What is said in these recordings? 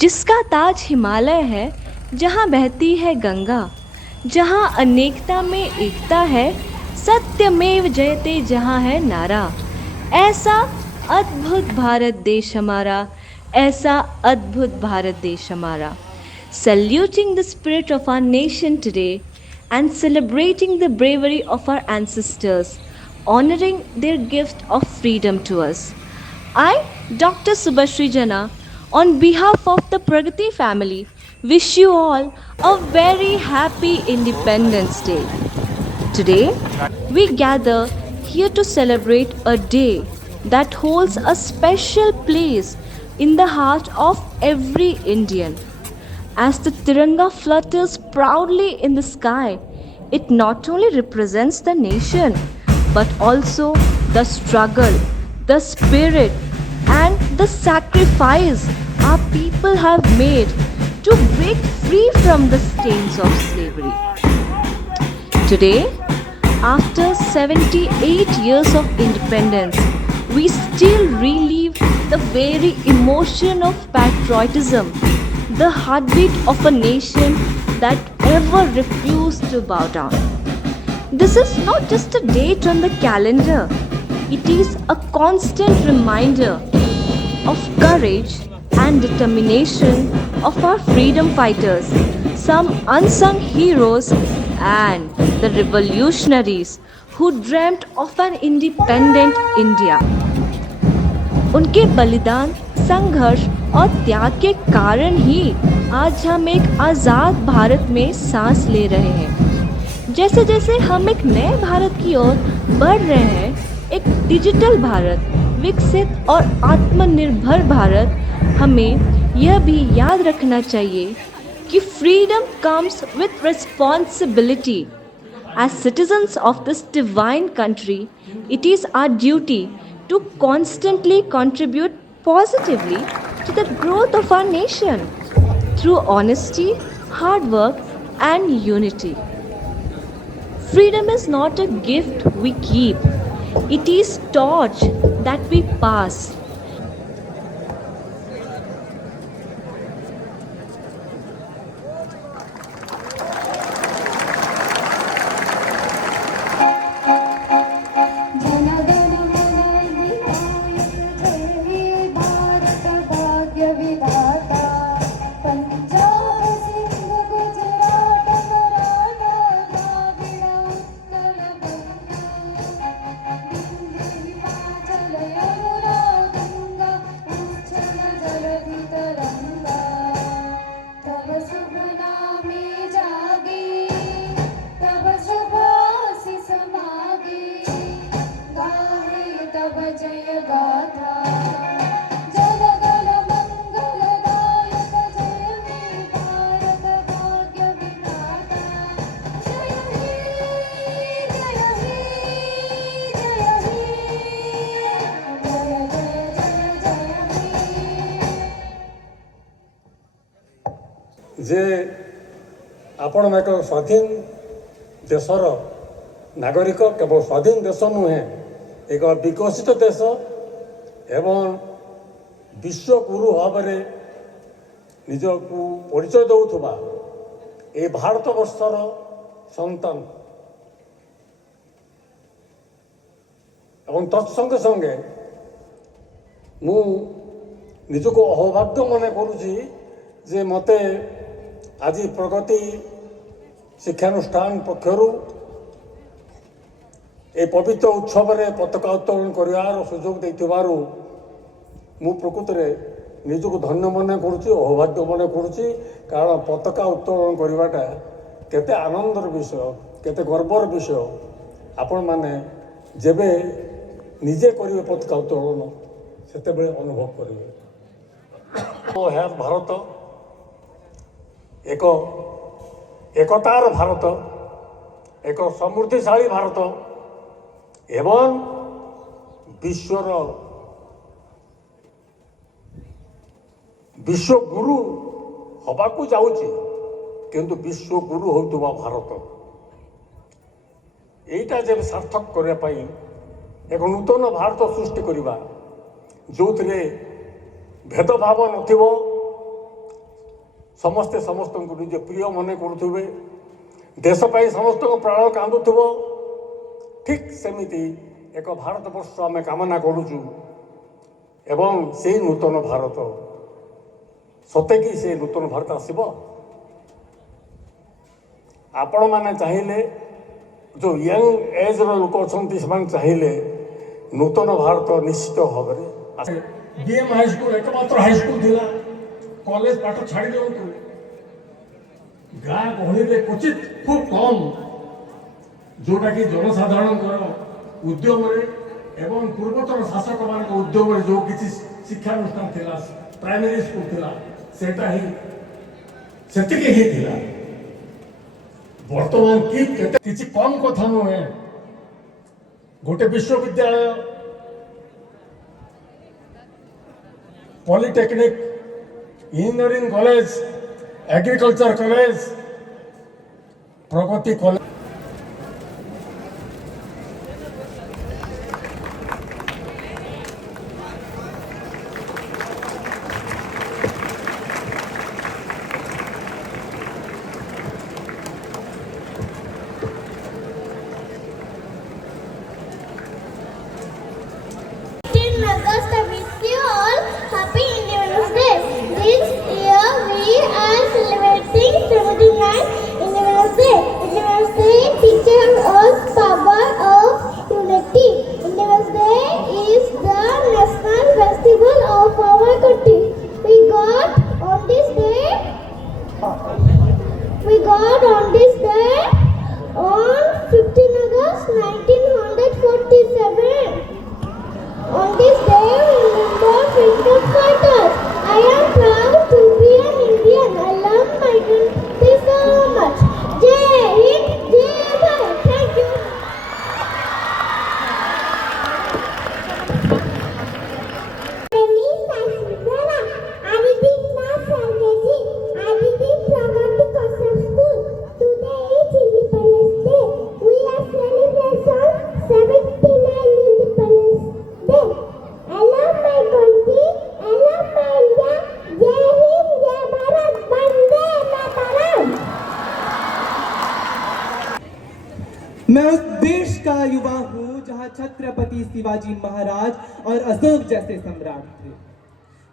जिसका ताज हिमालय है, जहाँ बहती है गंगा, जहाँ अनेकता में एकता है, सत्यमेव जयते जहाँ है नारा। ऐसा अद्भुत भारत देश हमारा, ऐसा अद्भुत भारत देश हमारा। Saluting the spirit of our nation today and celebrating the bravery of our ancestors, honoring their gift of freedom to us. I, Dr. Subhashri Jana, on behalf of the Pragati family, wish you all a very happy Independence Day. Today, we gather here to celebrate a day that holds a special place in the heart of every Indian. As the Tiranga flutters proudly in the sky, it not only represents the nation but also the struggle, the spirit, and the sacrifice our people have made to break free from the stains of slavery. Today, after 78 years of independence, we still relive the very emotion of patriotism, the heartbeat of a nation that ever refused to bow down. This is not just a date on the calendar, it is a constant reminder of courage and determination of our freedom fighters, some unsung heroes, and the revolutionaries who dreamt of an independent India. उनके बलिदान, संघर्ष और त्याग के कारण ही आज हम एक आज़ाद भारत में सांस ले रहे हैं। जैसे जैसे हम एक नए भारत की ओर बढ़ रहे हैं, एक डिजिटल भारत, विकसित और आत्मनिर्भर भारत, हमें यह भी याद रखना चाहिए कि freedom comes with responsibility. As citizens of this divine country, it is our duty to constantly contribute positively to the growth of our nation through honesty, hard work, and unity. Freedom is not a gift we keep, it is torch that we pass. जे आपण एक स्वाधीन देशर नागरिक केवल स्वाधीन देश नुहे एक विकसित देश एवं विश्व गुरु भाव में निजकू परिचय दौथुबा ए भारत वर्षर संतान एवं तत्संगे संगे मु निजको अहोभाग्य मन करुची जे मते आज प्रगति शिक्षानुष्ठान पक्षर ए पवित्र उत्सव में पताका उत्तोलन कर सुजोग देथिबारु मु प्रकृत में निजको धन्य मन करुच्ची अहोभाग्य मन करुच्ची कारण पताका उत्तोलन करवाटा केते आनंदर विषय केते गर्वर विषय आपण माने जेबे निजे करिवे पताका उत्तोलन सेते बेले अनुभव करिवे। भारत एक एकतार भारत एक समृद्धिशाली भारत एवं विश्वर विश्व गुरु हवाकू जाऊँगी किंतु विश्व गुरु होतुबा भारत यहीटा जब सार्थक करने एक नूतन भारत सृष्टि करवा जो भेदभाव नथिबो समस्ते समस्त को निज प्रिय मन करुवे देश पर समस्त प्राण कांदुव ठीक सेमिति एक भारत वर्ष आम कामना करुचु एवं से नूतन भारत सते कि से नूतन भारत आसब आपण मैंने चाहिए जो यंग एज लोक अच्छा चाहिए नूतन भारत निश्चित भाव में बीएम हाईस्कूल एकमात्र हाईस्कूल थिला कॉलेज पाठ छाड़ी दिंतु गाँ गहली क्वचित खूब कम जोटा कि जनसाधारण उद्यम एवं पूर्वतन शासक मान उद्यम जो किसी शिक्षानुष्ठान थिला प्राइमरी स्कूल थिला सेटा ही सेतिके ही थिला वर्तमान किसी कम कथा नुहे गोटे विश्वविद्यालय polytechnic engineering college agriculture college Pragati college August, I wish you all Happy Independence Day. This year we are celebrating 79 Independence Day. Independence Day teaches us power of unity. Independence Day is the national festival of our country. We got on this day on 15 August 1947. On this day, we remember freedom fighters. I am proud to be an Indian. I love my country so much. Jai Hind, Jai Bharat. Thank you. मैं उस देश का युवा हूँ जहाँ छत्रपति शिवाजी महाराज और अशोक जैसे सम्राट थे।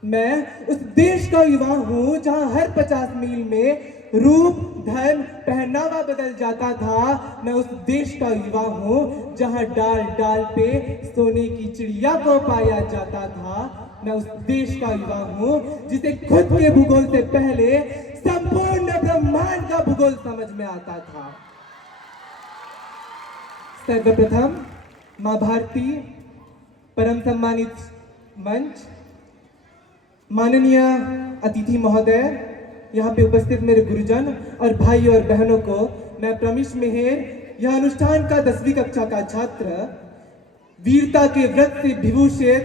मैं उस देश का युवा हूँ जहाँ हर 50 मील में रूप धर्म पहनावा बदल जाता था। मैं उस देश का युवा हूँ जहाँ डाल डाल पे सोने की चिड़िया को पाया जाता था। मैं उस देश का युवा हूँ जिसे खुद के भूगोल से पहले संपूर्ण ब्रह्मांड का भूगोल समझ में आता था। सर्वप्रथम मां भारती, परम सम्मानित मंच, माननीय अतिथि महोदय, यहाँ पे उपस्थित मेरे गुरुजन और भाई और बहनों को मैं प्रमिश मेहर, यह अनुष्ठान का 10वीं कक्षा का छात्र, वीरता के व्रत से विभूषित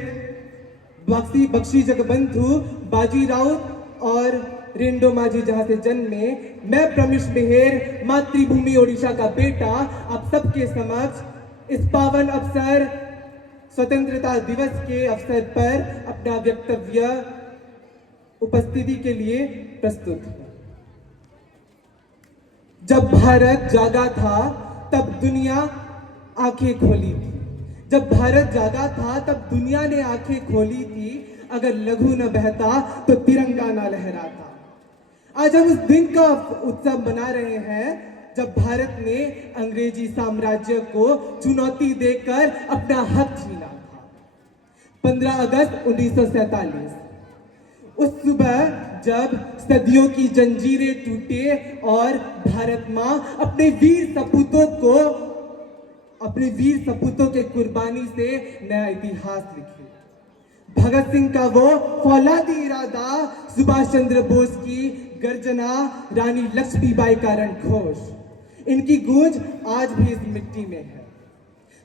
बख्शी जगबंधु बाजी राउत और रेंडो माझी जहां से जन्मे, मैं प्रमिश मेहर मातृभूमि ओडिशा का बेटा आप सबके समक्ष इस पावन अवसर स्वतंत्रता दिवस के अवसर पर अपना वक्तव्य उपस्थिति के लिए प्रस्तुत हूं। जब भारत जागा था तब दुनिया आंखें खोली थी। जब भारत जागा था तब दुनिया ने आंखें खोली थी। अगर लघु न बहता तो तिरंगा न लहराता। आज हम उस दिन का उत्सव मना रहे हैं जब भारत ने अंग्रेजी साम्राज्य को चुनौती देकर अपना हक छीना था। 15 अगस्त 1947 उस सुबह जब सदियों की जंजीरें टूटे और भारत मां अपने वीर सपूतों के कुर्बानी से नया इतिहास लिखे। भगत सिंह का वो फौलादी इरादा, सुभाष चंद्र बोस की गर्जना, रानी लक्ष्मीबाई का रणघोष, इनकी गूंज आज भी इस मिट्टी में है।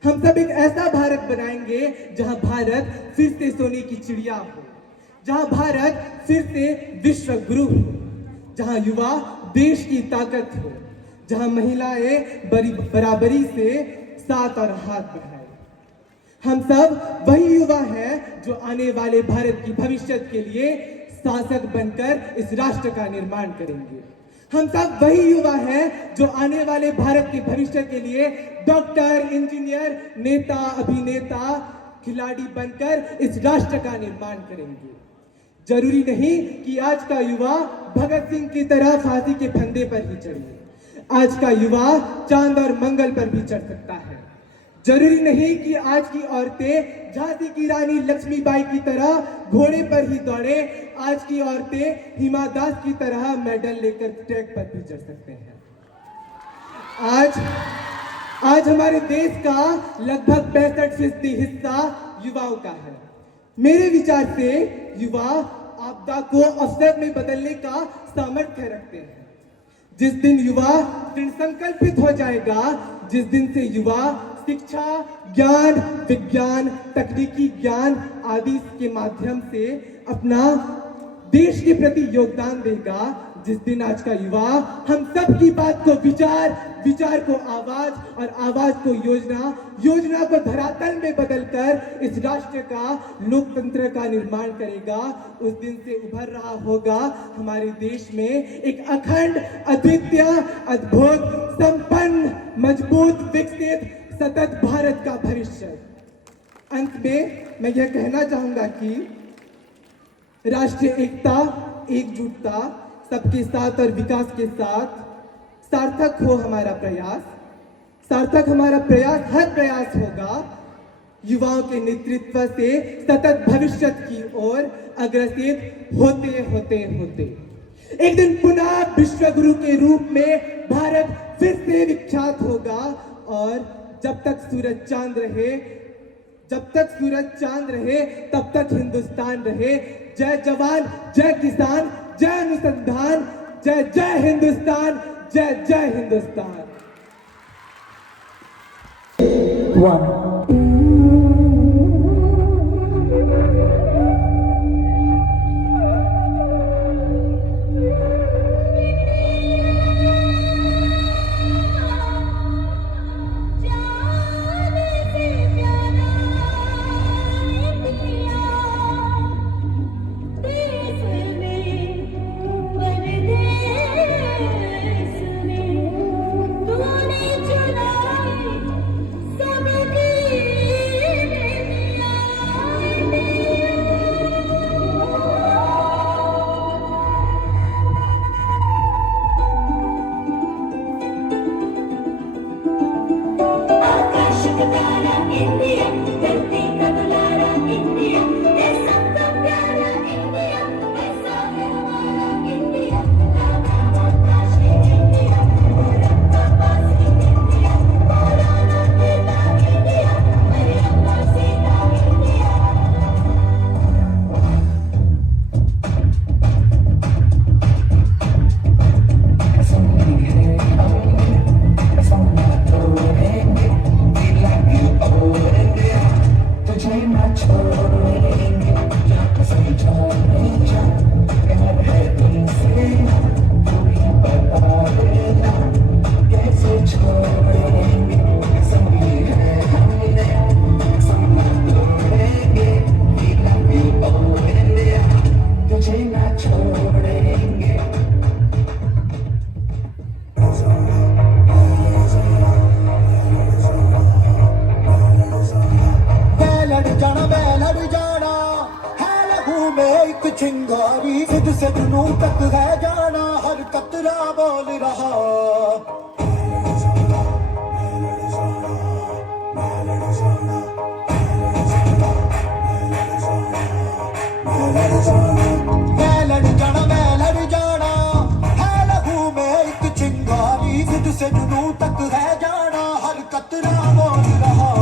हम सब एक ऐसा भारत बनाएंगे जहां भारत फिर से सोने की चिड़िया हो, जहां भारत फिर से विश्व गुरु हो, जहां युवा देश की ताकत हो, जहां महिलाएं बराबरी से साथ और हाथ बढ़ाएं। हम सब वही युवा हैं जो आने वाले भारत की भविष्य के लिए शासक बनकर इस राष्ट्र का निर्माण करेंगे। हम सब वही युवा हैं जो आने वाले भारत के भविष्य के लिए डॉक्टर, इंजीनियर, नेता, अभिनेता, खिलाड़ी बनकर इस राष्ट्र का निर्माण करेंगे। जरूरी नहीं कि आज का युवा भगत सिंह की तरह फांसी के फंदे पर ही चढ़े। आज का युवा चांद और मंगल पर भी चढ़ सकता है। जरूरी नहीं कि आज की औरतें झांसी की रानी लक्ष्मीबाई की तरह घोड़े पर ही दौड़े। आज की औरतें हिमा दास की तरह मेडल लेकर ट्रैक पर भी चढ़ सकते हैं। आज हमारे देश का लगभग 65% हिस्सा युवाओं का है। मेरे विचार से युवा आपदा को अवसर में बदलने का सामर्थ्य रखते हैं। जिस दिन युवा दृढ़ संकल्पित हो जाएगा, जिस दिन से युवा शिक्षा, ज्ञान, विज्ञान, तकनीकी ज्ञान आदि के माध्यम से अपना देश के प्रति योगदान देगा, जिस दिन आज का युवा हम सब की बात को विचार, विचार को आवाज और आवाज को योजना, योजना को धरातल में बदलकर इस राष्ट्र का, लोकतंत्र का निर्माण करेगा, उस दिन से उभर रहा होगा हमारे देश में एक अखंड, अद्वितीय, अद्भुत, संपन्न, मजबूत, विकसित, सतत भारत का भविष्य। अंत में मैं यह कहना चाहूंगा कि राष्ट्रीय एकता, एकजुटता, सबके साथ और विकास के साथ सार्थक हो हमारा प्रयास। सार्थक हमारा प्रयास, हर प्रयास होगा युवाओं के नेतृत्व से सतत भविष्य की ओर अग्रसर होते होते होते एक दिन पुनः विश्व गुरु के रूप में भारत फिर से विख्यात होगा। और जब तक सूरज चांद रहे, जब तक सूरज चांद रहे, तब तक हिंदुस्तान रहे। जय जवान, जय किसान, जय अनुसंधान, जय जय हिंदुस्तान, जय जय हिंदुस्तान। चिंगारी सिद्ध से जुनू तक है जाना, हर कतरा बोल रहा। मैं लड़ जाना है लहू में एक चिंगारी, सिद्ध से जुनू तक है जाना, हर कतरा बोल रहा।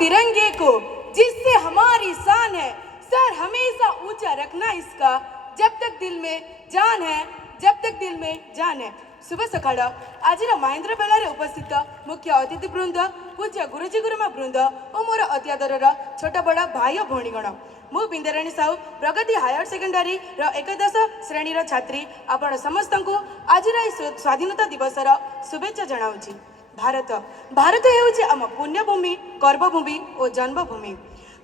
तिरंगे को जिससे हमारी शान है, सर हमेशा ऊंचा रखना इसका, जब तक दिल में जान है, जब तक दिल में जान है। शुभ सकाळ। आज महेंद्र बेलारे उपस्थित मुख्य अतिथि वृंद, पूज्य गुरुजी गुरुमा वृंद और मोर अत्यादर छोट बड़ भाई और भौणीगण, मु बिंदाराणी साहू प्रगति हायर सेकेंडरी एकादश श्रेणी छात्री आपण समस्त को आज स्वाधीनता दिवस शुभेच्छा जनाऊँगी। भारत भारत हेउछि आम पुण्यभूमि, कर्मभूमि और जन्मभूमि।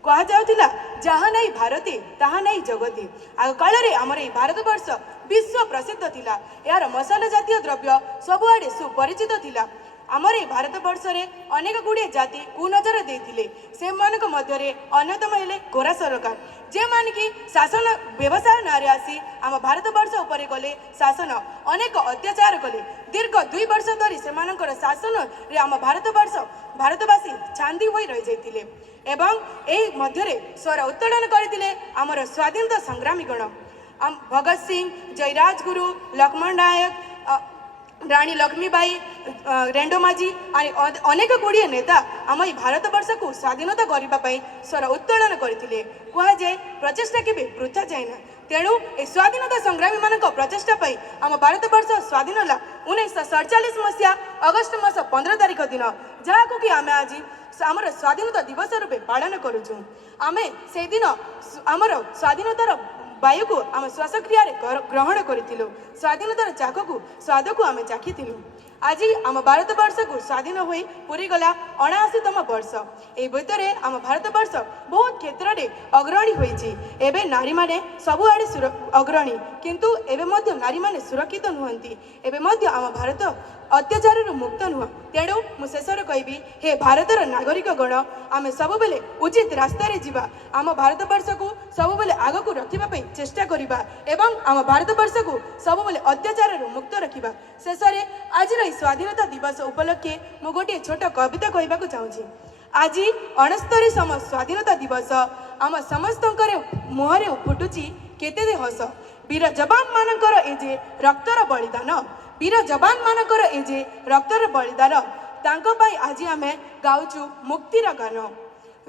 कह जाउथिला जहाँ नहीं भारते ताहा नहीं जगते। आग काल आमर ये भारत वर्ष विश्व प्रसिद्ध थिला। यार मसाला जातीय द्रव्य सबुआड़े सुपरिचित थिला। आमर ये भारत वर्ष रे अनेक गुड़िए जाति कुनजर देथिले। से मानक मध्यरे अन्यतम हेले गोरा सरकार, जे मान की शासन व्यवसाय नारे आसी आम भारत वर्ष उपरे कले शासन, अनेक अत्याचार कले। दीर्घ 2 वर्ष धरी सेमानकर शासन रे आम भारत वर्ष भारतवासी छांदी होई रहि जाइतिले एवं एही मध्यरे स्वर उत्तोलन करथिले आमर स्वाधीनता संग्रामीगण। भगत सिंह, जयराजगुरु, लक्ष्मण नायक, रानी लक्ष्मीबाई, रेंडो माझी और अनेक गुड़िए नेता आम भारत वर्ष को स्वाधीनता करने स्वर उत्तोलन करथिले। कह जाए प्रचेषा केबे वृथा जाएना। तेणु ए स्वाधीनता संग्रामी मान प्रचेषा आम भारत वर्ष स्वाधीन है 1947 मसीहा अगस्ट मास 15 तारिख दिन, जहाँ कि आम आज आमर स्वाधीनता दिवस रूपे पालन करुचु। आम से दिन आमर स्वाधीनतार वायु को आम श्वासक्रिय ग्रहण करूँ, स्वाधीनतार चाक को स्वाद को आम चाखी। आज आम भारत वर्ष को स्वाधीन हो पूरी गला 79तम वर्ष। ए भितर आम भारत वर्ष बहुत क्षेत्र में अग्रणी होइछि। एबे नारी माने सबुआड़े अग्रणी, किंतु एबे मध्य नारी माने सुरक्षित नुहंती। एबे मध्य आम भारत अत्याचार मुक्त नुह। तेणु मु शेषर कहबी, हे भारतर नागरिक गण, आम सब बेले उचित रास्ता रे जीवा, आम भारत वर्ष को सब बेले आग को रखिबा पई चेष्टा करिबा एवं आम भारत वर्ष को सब बेले अत्याचार मुक्त रखिबा। शेषरे आज स्वाधीनता दिवस उपलक्षे मु गोटे छोट कविता कहबाक चाहूँगी। आज 69तम स्वाधीनता दिवस आम समस्त मुहरे फुटुची केते हस। वीर जवान मानकर एजे रक्तर बलिदान, वीर जवान मानकर एजे रक्तर बलिदान, तांको पाई आज आमे गाउचु मुक्तिर गान।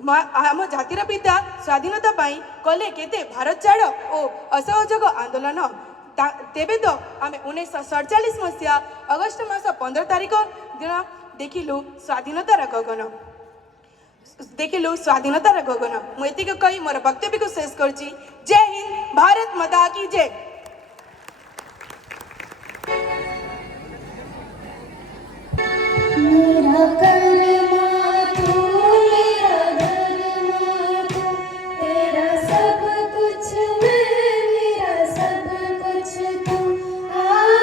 आम जातिर पिता स्वाधीनता पाई कले केते भारत छाड़ और असहयोग आंदोलन। तेबे तो आम 1947 मसीहा अगस्ट मास 15 तारिख दिन देखिलु स्वाधीनतार गगन, देखिलु स्वाधीनतार गगन। मुझे कही मोर वक्तव्य को शेष करछि। जय हिंद, भारत माता की जय। मेरा कर्मा तू, मेरा धर्मा तू, तेरा सब कुछ मैं, मेरा सब कुछ तू। अपना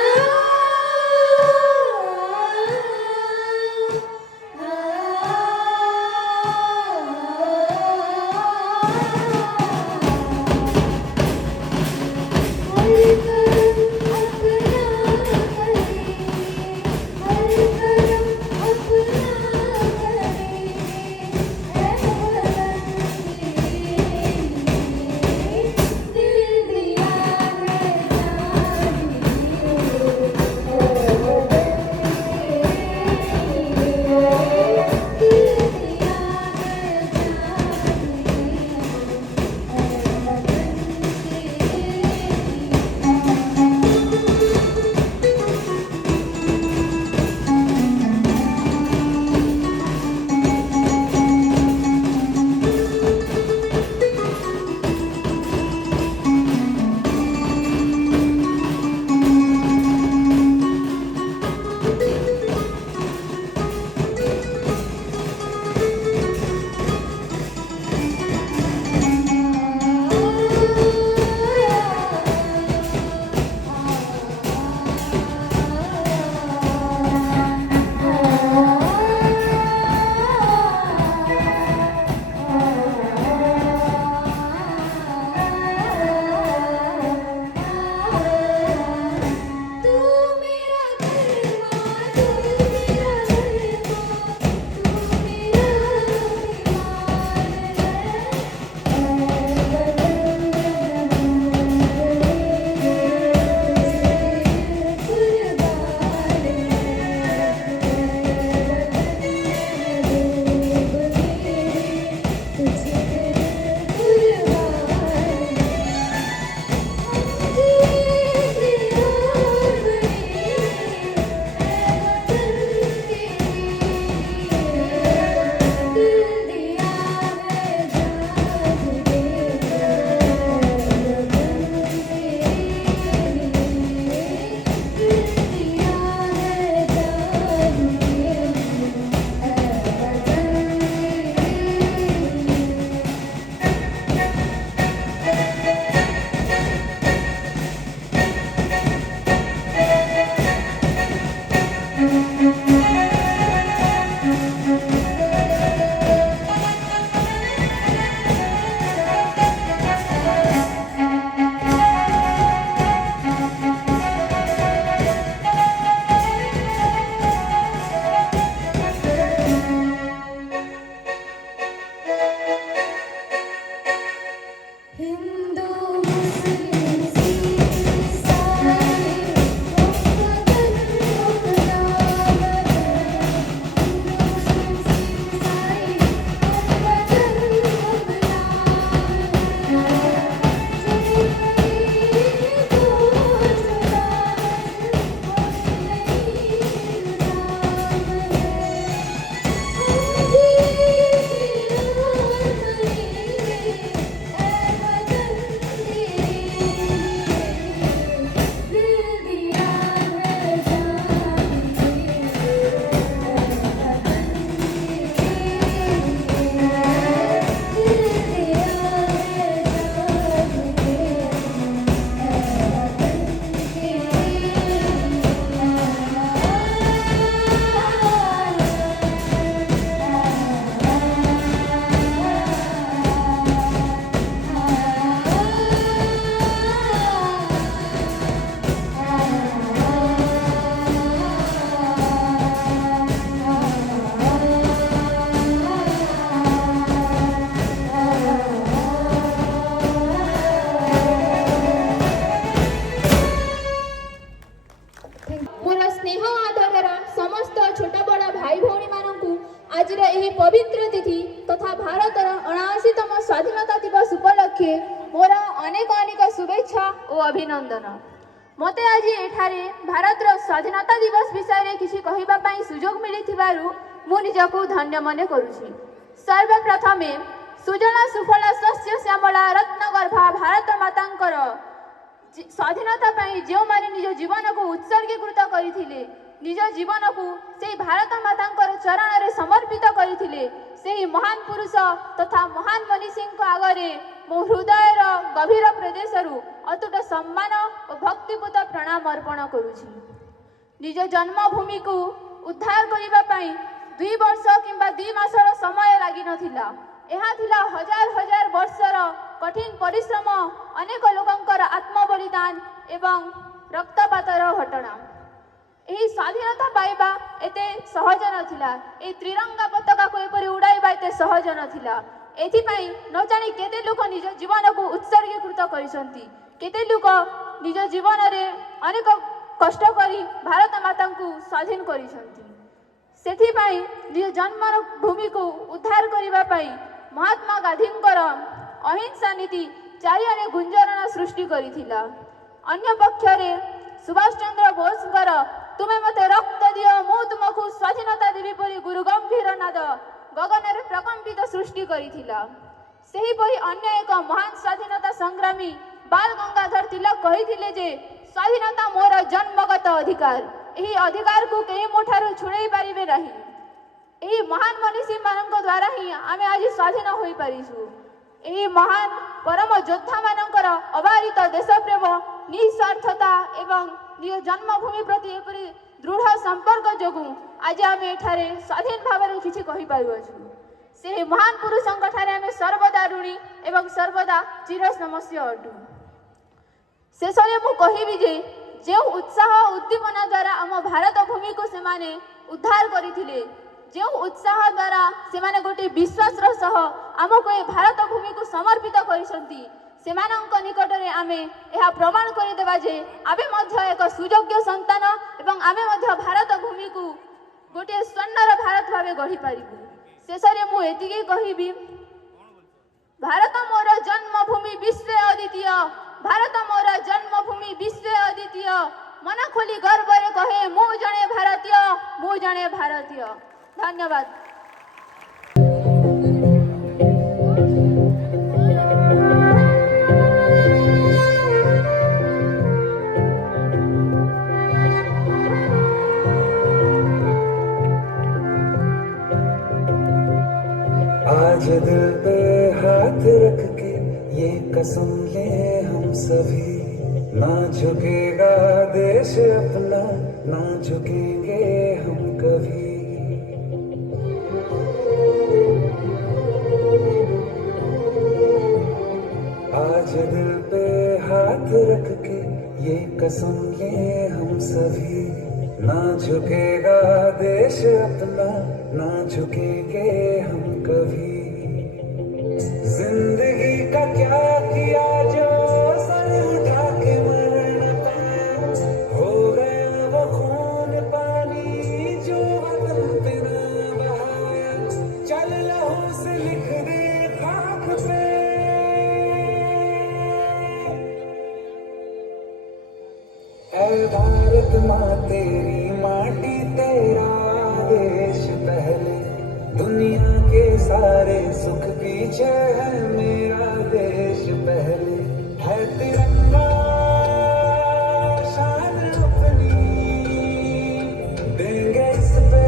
भाई भौणी मानकु आजिर एही पवित्र तिथि तथा भारतर 79तम स्वाधीनता दिवस उपलक्षे मोर अनेक अनेक शुभेच्छा और अभिनंदन। मते आज एठारे भारतर स्वाधीनता दिवस विषय किसी कहबा पई सुजोग मिलिथिबारु मु निजकु धन्य मने करूछि। सर्वप्रथमे सुजला सुफला शस्य श्यामला रत्नगर्भा भारत मातांकर स्वाधीनता पाई जो माने निज जीवन को उत्सर्गीकृत करथिले, निज जीवन को से भारत मातांकर चरण रे समर्पित करथिले, से महान पुरुष तथा महान मनीषी आगरे मो हृदयर गभीर प्रदेशरु अतुट सम्मान और भक्तिपूत प्रणाम अर्पण करुछि। निज जन्मभूमि को उद्धार करिबा पई 2 वर्ष किंबा 2 मासर समय लागि नथिला। एहा थिला हजार हजार वर्षर कठिन परिश्रम, अनेक लोकंकर आत्म बलिदान एवं रक्तपातर घटना। एही स्वाधीनता पाइबा एते सहज नथिला। ए त्रिरंगा पताका को एपरि उड़ाइबा एते सहज नथिला। एथिपाई न जानी केते लोक निज जीवन को उत्सर्गीकृत करिसंती, केते लोक निज जीवन रे अनेक कष्ट करी भारत माता को स्वाधीन करिसंती। सेथिपाई निज जन्म भूमि को उद्धार करिबा पाई महात्मा गांधींकर अहिंसा नीति चारिआडे गुंजरण सृष्टि करिथिला। अन्य पक्षरे सुभाष चंद्र बोसकर तुमे मते रक्त दियो मु तुमको स्वाधीनता देवी परी गुरु गंभीर नाद गगन रे प्रकंपित सृष्टि करिथिला। सेही परी अन्य एक महान स्वाधीनता संग्रामी बाल गंगाधर तिलक कहिथिले जे स्वाधीनता मोर जन्मगत अधिकार, एही अधिकार को केही मोठारु छुड़ाई पारिबे नाही। एही महान मनीषी मानक द्वारा ही आमे आज स्वाधीन होई पारिसु। एही महान परम योद्धा मानकर अबारित देशप्रेम, निस्वार्थता एवं निज जन्मभूमि प्रति एपरि दृढ़ संपर्क जोगु आज आमे एठारे स्वाधीन भाव किछि कहि पारुछु। से महान पुरुषଙ୍କ ठारे आमे सर्वदा ऋणी एवं सर्वदा चिर नमस्य अटु। शेषरे मु कहिबि जे जो उत्साह उद्दीपना द्वारा आम भारत भूमि को सेमाने उद्धार करिथिले, जो उत्साह द्वारा सेमाने गोटे विश्वास सह आमको ए भारत भूमि को समर्पित करिसंती, सेमानंक निकटरे आमे एहा प्रमाण करिदेबा जे आबे मध्य एक सुयोग्य संतान एवं आमे मध्य भारत भूमि को गोटे स्वर्णर भारत भावे गढ़ी पारिबु। शेषरे मु एतिके कहिबि, भारत मोर जन्मभूमि विश्व अद्वितीय, भारत मोर जन्मभूमि विश्व अद्वितीय, मन खोली गर्व रे कहे मु जणे भारतीय, मु जणे भारतीय। धन्यवाद। आज दिल पे हाथ रख के ये कसम ले हम सभी, ना झुकेगा देश अपना, ना झुकेंगे हम कभी। आज दिल पे हाथ रख के ये कसम ले हम सभी, ना झुकेगा देश अपना, ना झुकेंगे हम कभी। जिंदगी का क्या किया जो सर उठा के मरना पाया, हो गया वो खून पानी जो वतन पे ना बहाया, चल लहू से लिख दे खाक पे। ऐ भारत माँ तेरी माटी तेरा देश पहले, दुनिया के सारे सुख पीछे है मेरा देश पहले। है तिरंगा शान अपनी, देंगे इस पे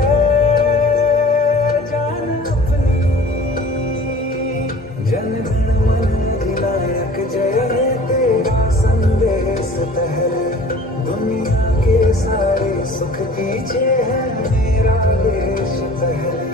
जान अपनी। जन गण मन अधिनायक जय है तेरा संदेश पहले, दुनिया के सारे सुख पीछे है मेरा देश पहले।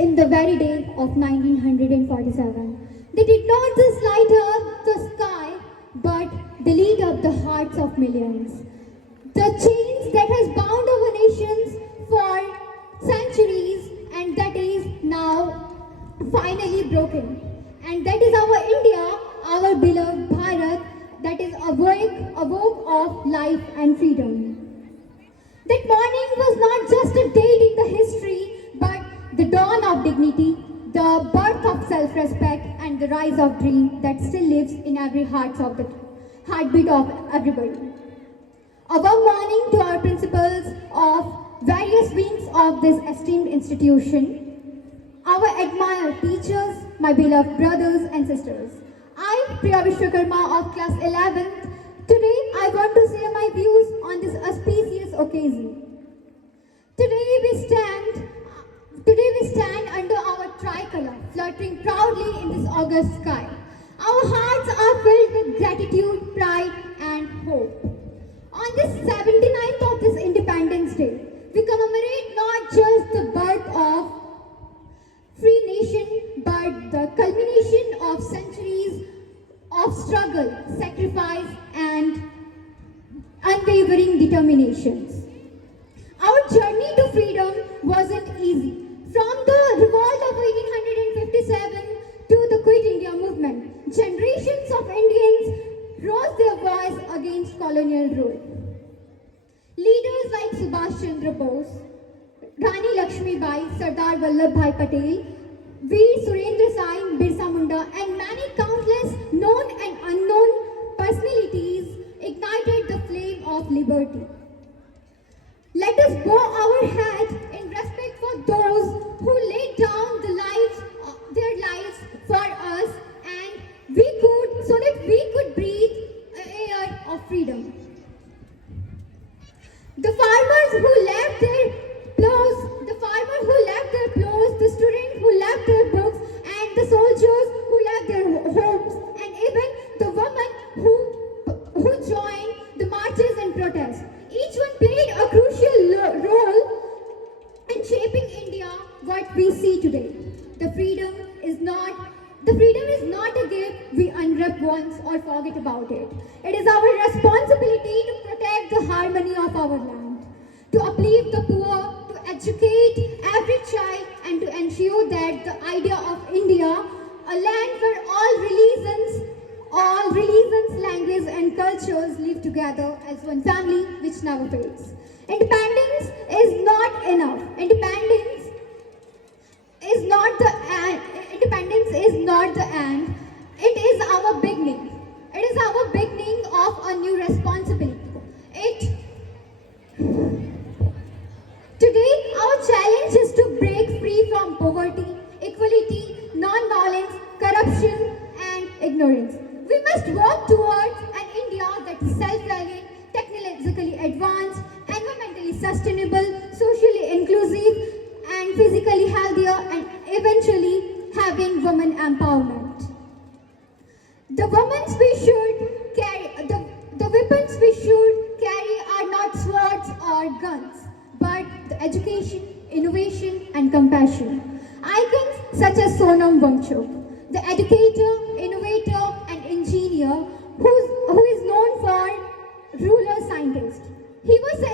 in the very day of 1947. They did not just light up the sky, but they lit up the hearts of millions. The chains that has bound our nations for centuries and that is now finally broken. And that is our India, our beloved Bharat, that is awake of life and freedom. That morning was not just a date in the history, but the dawn of dignity, the birth of self-respect, and the rise of dream that still lives in every heartbeat of everybody. A warm morning to our principals of various wings of this esteemed institution, our admired teachers, my beloved brothers and sisters. I, Priya Vishwakarma of class 11th, today I want to share my views on this auspicious occasion. Today we stand under our tricolor, fluttering proudly in this August sky. Our hearts are filled with gratitude, pride, and hope. On this 79th of this Independence Day, we commemorate not just the birth of free nation, but the culmination of centuries of struggle, sacrifice, and unwavering determinations. Our journey to freedom wasn't easy. From the revolt of 1857 to the Quit India movement, generations of Indians rose their voice against colonial rule. Leaders like Subhash Chandra Bose, Rani Lakshmi Bai, Sardar Vallabhbhai Patel, Veer Surendra Sai, Birsa Munda, and many countless known and unknown personalities ignited the flame of liberty. Let us bow our head in respect for those who laid down their lives for us, and so that we could breathe an air of freedom. The farmers who left their plows, the students who left their books, and the soldiers who left their homes, and even the women who joined the marches and protests. Each one played a crucial role in shaping India what we see today. The freedom is not a gift we unwrap once or forget about it. It is our responsibility to protect the harmony of our land, to uplift the poor, to educate every child, and to ensure that the idea of India, a land where all religions, languages, and cultures live together as one family which never fades. Independence is not enough. Independence is not the end. It is our beginning. It is our beginning of a new responsibility. Today, our challenge is to break free from poverty, equality, non-violence, corruption, and ignorance. We must work towards an India that is self-reliant, technologically advanced, environmentally sustainable, socially inclusive, and physically healthier, and eventually having women empowerment. The weapons we should carry are not swords or guns, but the education, innovation, and compassion. Icons such as Sonam Wangchuk, the educator, innovator, and engineer who is known for ruler scientist. He was the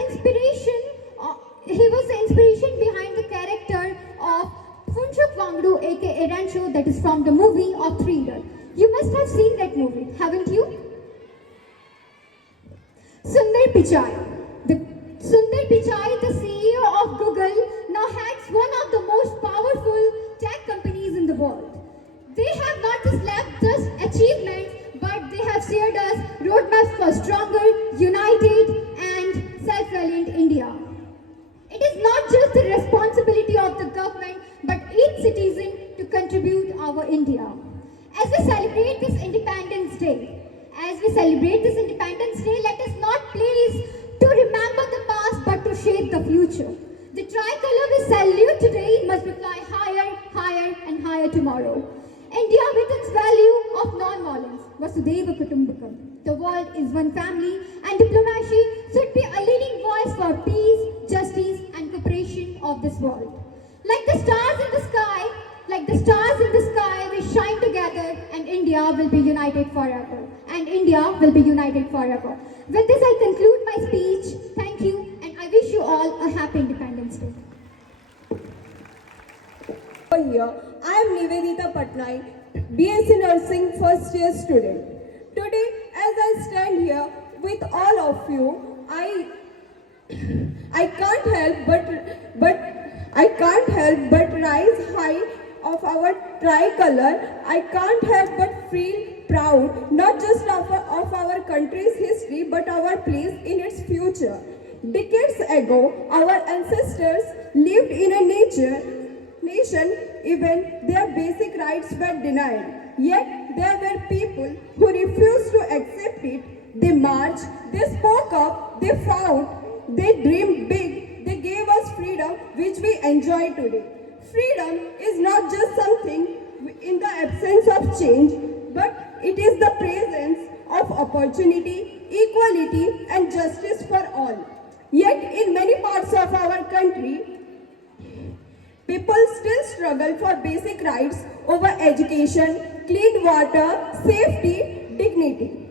inspiration behind the character of Phunchak Wangdu, aka Rancho, that is from the movie of Three Idiots. You must have seen that movie, haven't you? Sundar Pichai, the CEO of Google, now heads one of the most powerful tech companies in the world. They have not just left us achievements, but they have shared us roadmaps for stronger, united, and self-reliant India. It is not just the responsibility of the government, but each citizen to contribute our India. As we celebrate this Independence Day, let us not please to remember the past, but to shape the future. The tricolor we salute today must fly higher, higher, and higher tomorrow. India with its value of non-violence, Vasudhaiva Kutumbakam. The world is one family, and diplomacy should be a leading voice for peace, justice, and cooperation of this world. Like the stars in the sky, like the stars in the sky, we shine together and India will be united forever. And India will be united forever. With this, I conclude my speech. Thank you, and I wish you all a happy Independence Day. Here, I am Nivedita Patnaik, BSc Nursing first year student. Today, as I stand here with all of you, I can't help but rise high of our tricolor. I can't help but feel proud, not just of our country's history, but our place in its future. Decades ago, our ancestors lived in a nation even their basic rights were denied. Yet there were people who refused to accept it. They marched, they spoke up, they fought, they dreamed big, they gave us freedom which we enjoy today. Freedom is not just something in the absence of change, but it is the presence of opportunity, equality and justice for all. Yet in many parts of our country, people still struggle for basic rights over education, clean water, safety, dignity.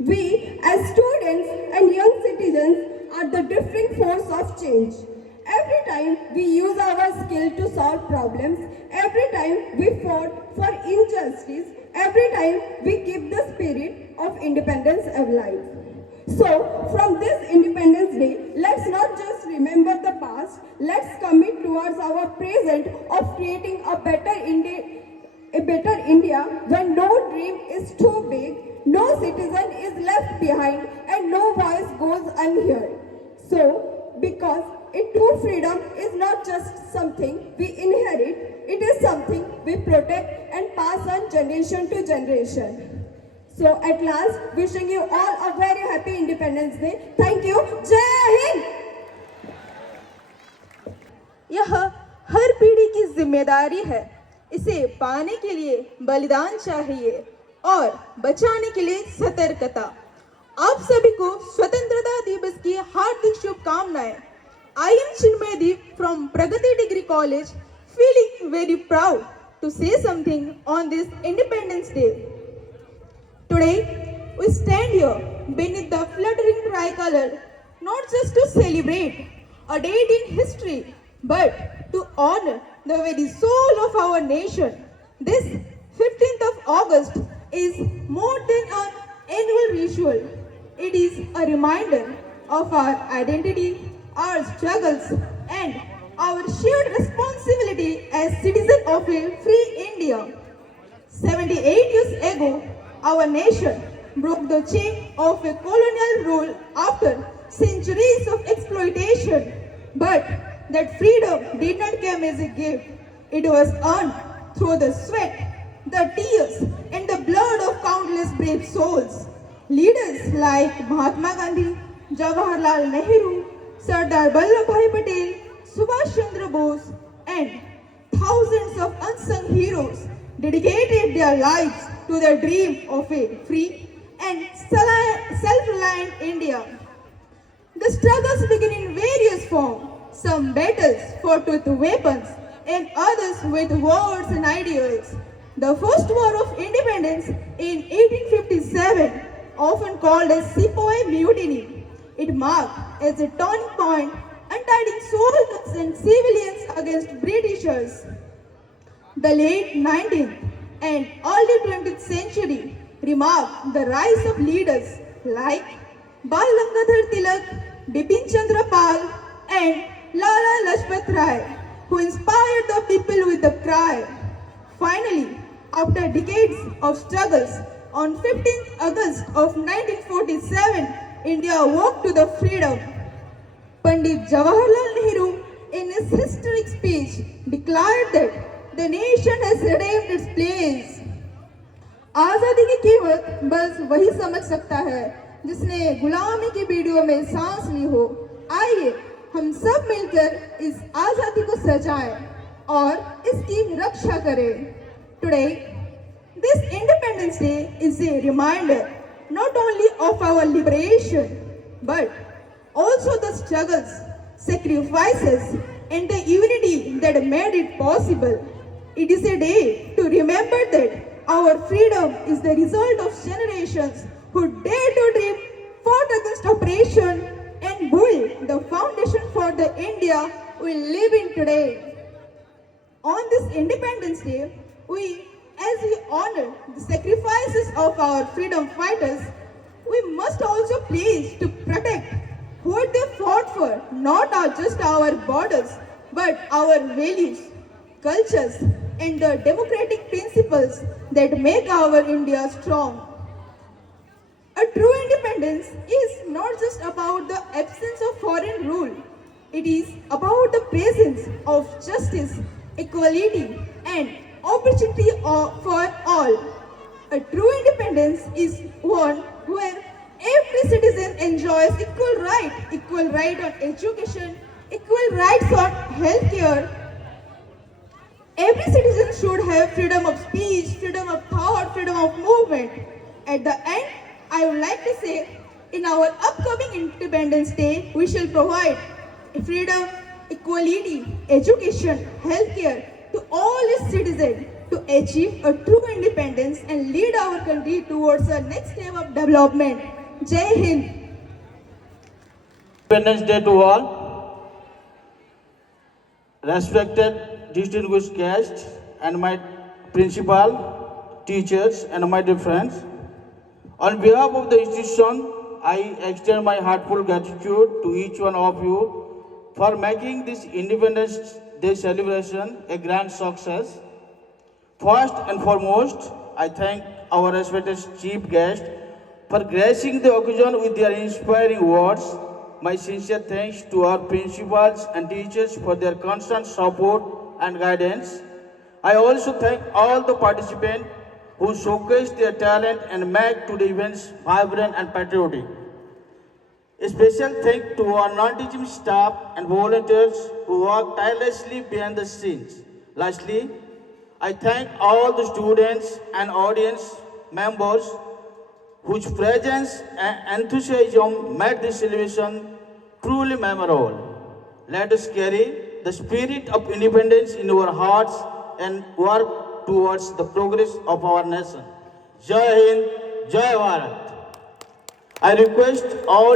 We, as students and young citizens, are the driving force of change. Every time we use our skill to solve problems, every time we fought for injustice, every time we keep the spirit of independence alive. So, from this Independence Day, let's not just remember the past, let's commit towards our present of creating a better India when no dream is too big, no citizen is left behind, and no voice goes unheard. So, because a true freedom is not just something we inherit, it is something we protect and pass on generation to generation. So at last, wishing you all a very happy Independence Day. Thank you. Jai Hind! यह हर पीढ़ी की जिम्मेदारी है। इसे पाने के लिए बलिदान चाहिए और बचाने के लिए सतर्कता। आप सभी को स्वतंत्रता दिवस की हार्दिक शुभकामनाएं। I am Chinmaydeep from Pragati Degree College, feeling very proud to say something on this Independence Day. Today, we stand here beneath the fluttering tricolor, not just to celebrate a date in history, but to honor the very soul of our nation. This 15th of August is more than an annual ritual. It is a reminder of our identity, our struggles, and our shared responsibility as citizens of a free India. 78 years ago, our nation broke the chain of a colonial rule after centuries of exploitation. But that freedom did not come as a gift. It was earned through the sweat, the tears, and the blood of countless brave souls. Leaders like Mahatma Gandhi, Jawaharlal Nehru, Sardar Vallabhbhai Patel, Subhash Chandra Bose, and thousands of unsung heroes dedicated their lives to the dream of a free and self-reliant India. The struggles begin in various forms, some battles fought with weapons and others with words and ideals. The first war of independence in 1857, often called as Sepoy Mutiny, it marked as a turning point, untying soldiers and civilians against Britishers. The late 19th and early 20th century remarked the rise of leaders like Bal Gangadhar Tilak, Bipin Chandra Pal, and Lala Lajpat Rai, who inspired the people with the cry. Finally, after decades of struggles, on 15th August of 1947, India woke to the freedom. Pandit Jawaharlal Nehru, in his historic speech, declared that the nation has redeemed its place. आजादी की कीमत बस वही समझ सकता है जिसने गुलामी की बीड़ियों में सांस ली हो। आइए हम सब मिलकर इस आजादी को सजाएं और इसकी रक्षा करें। Today, this Independence Day is a reminder not only of our liberation, but also the struggles, sacrifices, and the unity that made it possible. It is a day to remember that our freedom is the result of generations who dared to dream, fought against oppression, and built the foundation for the India we live in today. On this Independence Day, as we honor the sacrifices of our freedom fighters, we must also pledge to protect what they fought for, not just our borders, but our values, cultures, and the democratic principles that make our India strong. A true independence is not just about the absence of foreign rule. It is about the presence of justice, equality, and opportunity for all. A true independence is one where every citizen enjoys equal right on education, equal rights on healthcare. Every citizen should have freedom of speech, freedom of thought, freedom of movement. At the end, I would like to say, in our upcoming Independence Day, we shall provide freedom, equality, education, healthcare to all its citizens to achieve a true independence and lead our country towards the next step of development. Jai Hind. Independence Day to all. Respected distinguished guests and my principal, teachers and my dear friends. On behalf of the institution, I extend my heartfelt gratitude to each one of you for making this Independence Day celebration a grand success. First and foremost, I thank our respected chief guest for gracing the occasion with their inspiring words. My sincere thanks to our principals and teachers for their constant support and guidance. I also thank all the participants who showcased their talent and make today's events vibrant and patriotic. A special thanks to our non-teaching staff and volunteers who work tirelessly behind the scenes. Lastly, I thank all the students and audience members whose presence and enthusiasm made this celebration truly memorable. Let us carry the spirit of independence in our hearts and work towards the progress of our nation. Jai Hind, Jai Bharat. I request all